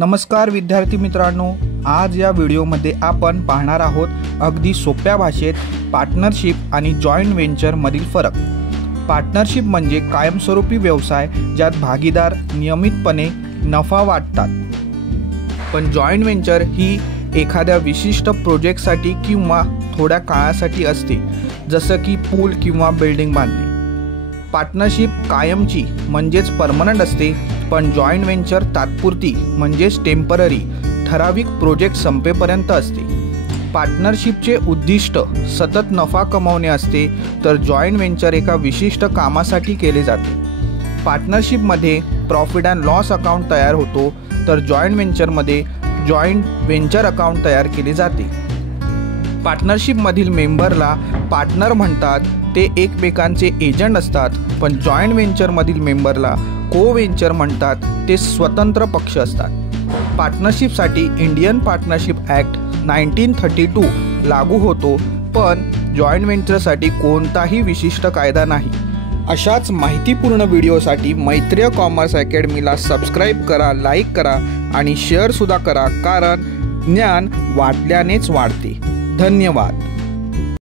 नमस्कार विद्यार्थी मित्रांनो, आज या व्हिडिओमध्ये आपण पाहणार आहोत अगदी सोप्या भाषेत पार्टनरशिप आणि जॉइंट व्हेंचर मधील फरक। पार्टनरशिप म्हणजे कायमस्वरूपी व्यवसाय ज्यात भागीदार नियमितपणे नफा वाटतात, पण जॉइंट व्हेंचर ही एखाद्या विशिष्ट प्रोजेक्टसाठी किंवा थोड्या काळासाठी असते, जसं की पूल किंवा बिल्डिंग बांधणे। पार्टनरशिप कायमची म्हणजेच परमनंट असते, पण जॉइंट व्हेंचर तात्पुरती म्हणजेच टेम्पररी ठराविक प्रोजेक्ट संपेपर्यंत असते। पार्टनरशिपचे उद्दिष्ट सतत नफा कमावणे असते, तर जॉइंट व्हेंचर एका विशिष्ट कामासाठी केले जाते। पार्टनरशिपमध्ये प्रॉफिट अँड लॉस अकाउंट तयार होतो, तर जॉइंट व्हेंचरमध्ये जॉइंट व्हेंचर अकाउंट तयार केले जाते। पार्टनरशिपमधील मेंबरला पार्टनर म्हणतात, ते एकमेकांचे एजंट असतात, पण जॉइंट व्हेंचरमधील मेंबरला को व्हेंचर म्हणतात, ते स्वतंत्र पक्ष असतात। पार्टनरशिपसाठी इंडियन पार्टनरशिप ॲक्ट 1932 लागू होतो, पण जॉइंट व्हेंचरसाठी कोणताही विशिष्ट कायदा नाही। अशाच माहितीपूर्ण व्हिडिओसाठी मैत्रीय कॉमर्स अकॅडमीला सबस्क्राईब करा, लाईक करा आणि शेअरसुद्धा करा, कारण ज्ञान वाटल्यानेच वाढते। धन्यवाद।